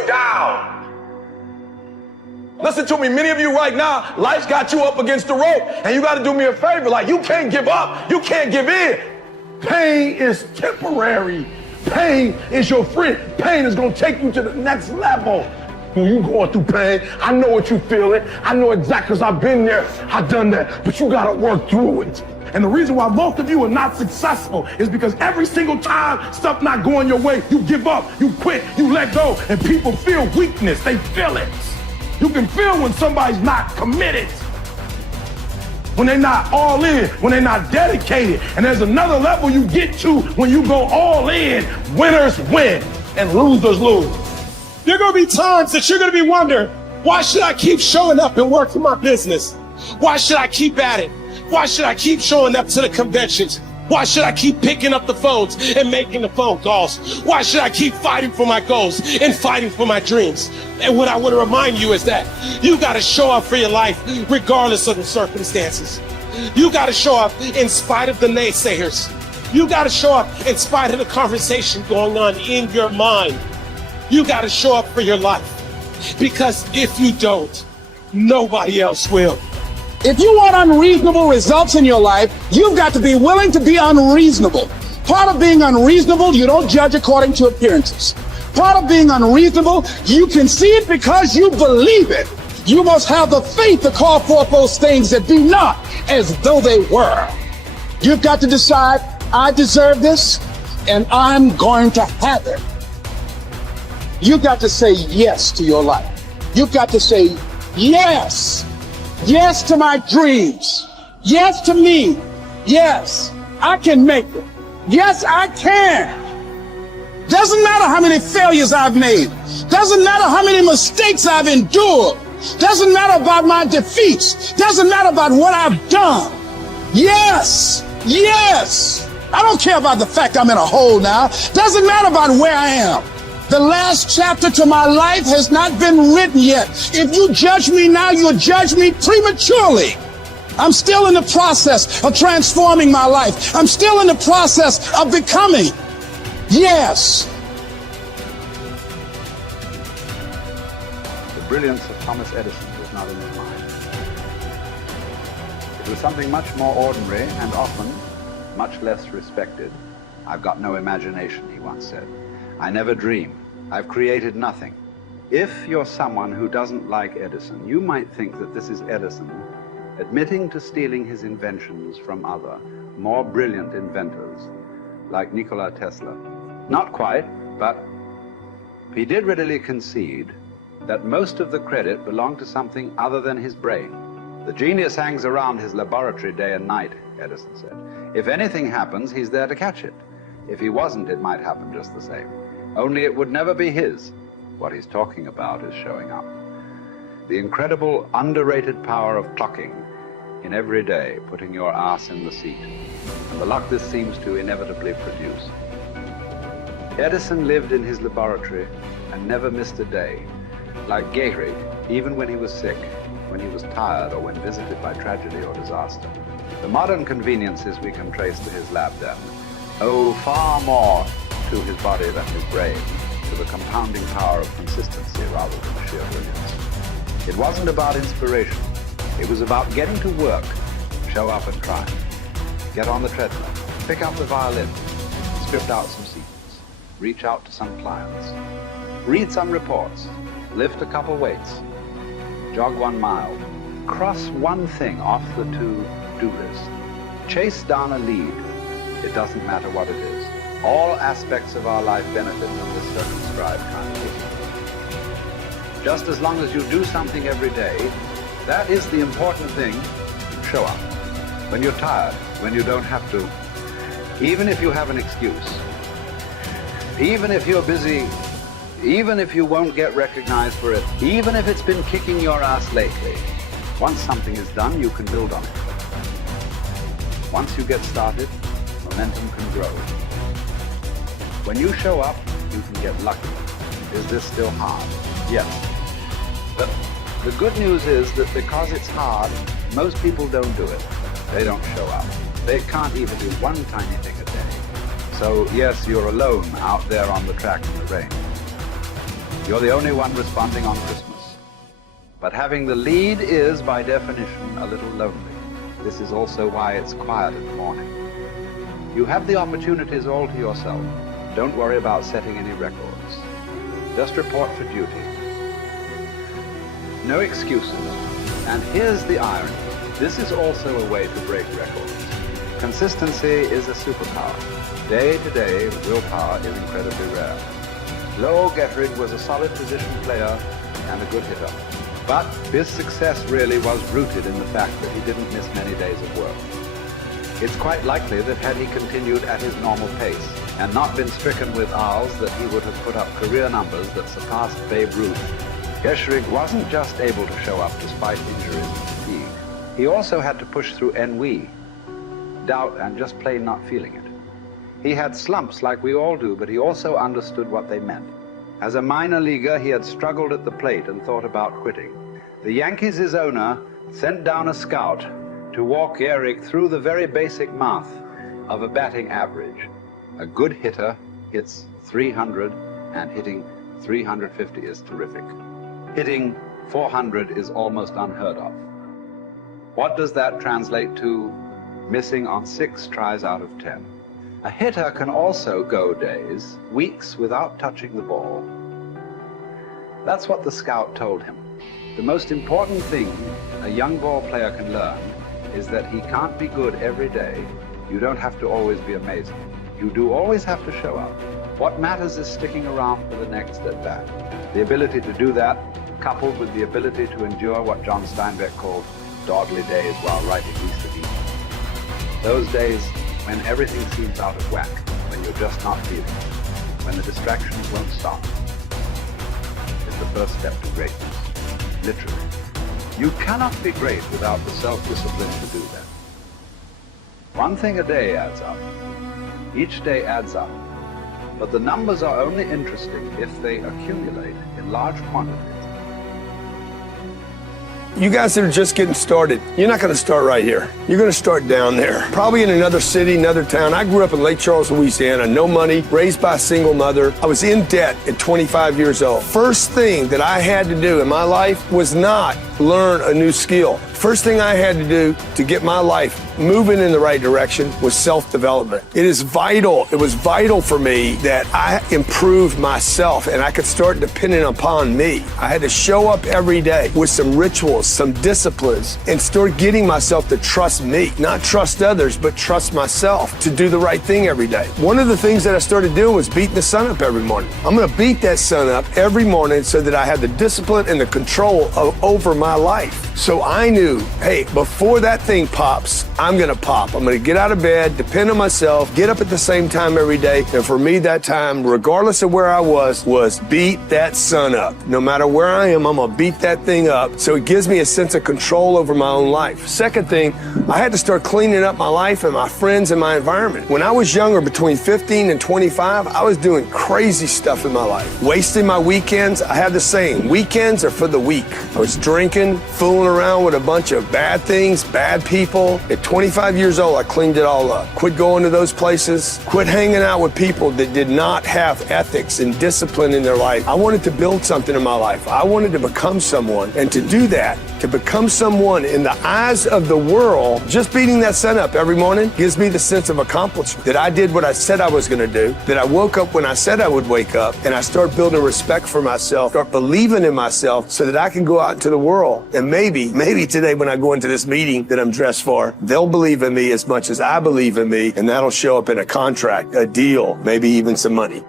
you down. Listen to me, many of you right now, life's got you up against the rope, and you got to do me a favor. Like, you can't give up. You can't give in. Pain is temporary. Pain is your friend. Pain is going to take you to the next level. When you going through pain, I know what you're feeling. I know exactly, because I've been there. I've done that. But you got to work through it. And the reason why most of you are not successful is because every single time stuff not going your way, you give up, you quit, you let go, and people feel weakness. They feel it. You can feel when somebody's not committed, when they're not all in, when they're not dedicated. And there's another level you get to when you go all in. Winners win and losers lose. There are going to be times that you're going to be wondering, why should I keep showing up and working my business? Why should I keep at it? Why should I keep showing up to the conventions? Why should I keep picking up the phones and making the phone calls? Why should I keep fighting for my goals and fighting for my dreams? And what I want to remind you is that you got to show up for your life regardless of the circumstances. You got to show up in spite of the naysayers. You got to show up in spite of the conversation going on in your mind. You got to show up for your life, because if you don't, nobody else will. If you want unreasonable results in your life, you've got to be willing to be unreasonable. Part of being unreasonable, you don't judge according to appearances. Part of being unreasonable, you can see it because you believe it. You must have the faith to call forth those things that be not as though they were. You've got to decide, I deserve this, and I'm going to have it. You've got to say yes to your life. You've got to say yes. Yes to my dreams. Yes to me. Yes, I can make it. Yes, I can. Doesn't matter how many failures I've made. Doesn't matter how many mistakes I've endured. Doesn't matter about my defeats. Doesn't matter about what I've done. Yes, yes. I don't care about the fact I'm in a hole now. Doesn't matter about where I am. The last chapter to my life has not been written yet. If you judge me now, you'll judge me prematurely. I'm still in the process of transforming my life. I'm still in the process of becoming. Yes. The brilliance of Thomas Edison was not in his mind. It was something much more ordinary and often much less respected. I've got no imagination, he once said. I never dream. I've created nothing. If you're someone who doesn't like Edison, you might think that this is Edison admitting to stealing his inventions from other, more brilliant inventors, like Nikola Tesla. Not quite, but he did readily concede that most of the credit belonged to something other than his brain. The genius hangs around his laboratory day and night, Edison said. If anything happens, he's there to catch it. If he wasn't, it might happen just the same. Only it would never be his. What he's talking about is showing up. The incredible, underrated power of clocking in every day, putting your ass in the seat, and the luck this seems to inevitably produce. Edison lived in his laboratory and never missed a day. Like Gehrig, even when he was sick, when he was tired, or when visited by tragedy or disaster. The modern conveniences we can trace to his lab then owe far more to his body than his brain, to the compounding power of consistency rather than sheer brilliance. It wasn't about inspiration. It was about getting to work, show up and try. Get on the treadmill, pick up the violin, script out some sequence, reach out to some clients, read some reports, lift a couple weights, jog 1 mile, cross one thing off the to-do list, chase down a lead. It doesn't matter what it is. All aspects of our life benefit from this circumscribed kind of thinking. Just as long as you do something every day, that is the important thing. Show up. When you're tired, when you don't have to, even if you have an excuse, even if you're busy, even if you won't get recognized for it, even if it's been kicking your ass lately, once something is done, you can build on it. Once you get started, momentum can grow. When you show up, you can get lucky. Is this still hard? Yes. But the good news is that because it's hard, most people don't do it. They don't show up. They can't even do one tiny thing a day. So yes, you're alone out there on the track in the rain. You're the only one responding on Christmas. But having the lead is, by definition, a little lonely. This is also why it's quiet in the morning. You have the opportunities all to yourself. Don't worry about setting any records. Just report for duty. No excuses. And here's the irony. This is also a way to break records. Consistency is a superpower. Day to day, willpower is incredibly rare. Lowell Gettrig was a solid position player and a good hitter. But his success really was rooted in the fact that he didn't miss many days of work. It's quite likely that had he continued at his normal pace and not been stricken with R's, that he would have put up career numbers that surpassed Babe Ruth. Gettrig wasn't just able to show up despite injuries and fatigue. He also had to push through ennui, doubt, and just plain not feeling it. He had slumps like we all do, but he also understood what they meant. As a minor leaguer, he had struggled at the plate and thought about quitting. The Yankees' owner sent down a scout to walk Gehrig through the very basic math of a batting average. A good hitter hits 300, and hitting 350 is terrific. Hitting 400 is almost unheard of. What does that translate to? Missing on 6 tries out of 10. A hitter can also go days, weeks without touching the ball. That's what the scout told him. The most important thing a young ball player can learn is that he can't be good every day. You don't have to always be amazing. You do always have to show up. What matters is sticking around for the next at-bat. The ability to do that, coupled with the ability to endure what John Steinbeck called dogly days while writing East of Eden. Those days when everything seems out of whack, when you're just not feeling it, when the distractions won't stop, is the first step to greatness, literally. You cannot be great without the self-discipline to do that. One thing a day adds up. Each day adds up. But the numbers are only interesting if they accumulate in large quantities. You guys that are just getting started, you're not going to start right here. You're going to start down there, probably in another city, another town. I grew up in Lake Charles, Louisiana, no money, raised by a single mother. I was in debt at 25 years old. First thing that I had to do in my life was not learn a new skill. First thing I had to do to get my life moving in the right direction was self-development. It is vital. It was vital for me that I improved myself and I could start depending upon me. I had to show up every day with some rituals, some disciplines, and start getting myself to trust me, not trust others, but trust myself to do the right thing every day. One of the things that I started doing was beating the sun up every morning. I'm going to beat that sun up every morning so that I have the discipline and the control over my life. So I knew, hey, before that thing pops, I'm going to pop. I'm going to get out of bed, depend on myself, get up at the same time every day. And for me, that time, regardless of where I was beat that sun up. No matter where I am, I'm going to beat that thing up. So it gives me a sense of control over my own life. Second thing, I had to start cleaning up my life and my friends and my environment. When I was younger, between 15 and 25, I was doing crazy stuff in my life. Wasting my weekends. I had the saying, weekends are for the weak. I was drinking, fooling around with a bunch of bad things, bad people. At 25 years old, I cleaned it all up. Quit going to those places. Quit hanging out with people that did not have ethics and discipline in their life. I wanted to build something in my life. I wanted to become someone. And to do that, to become someone in the eyes of the world, just beating that sun up every morning gives me the sense of accomplishment. That I did what I said I was going to do. That I woke up when I said I would wake up. And I start building respect for myself. Start believing in myself so that I can go out into the world. And maybe today when I go into this meeting that I'm dressed for, they'll believe in me as much as I believe in me. And that'll show up in a contract, a deal, maybe even some money.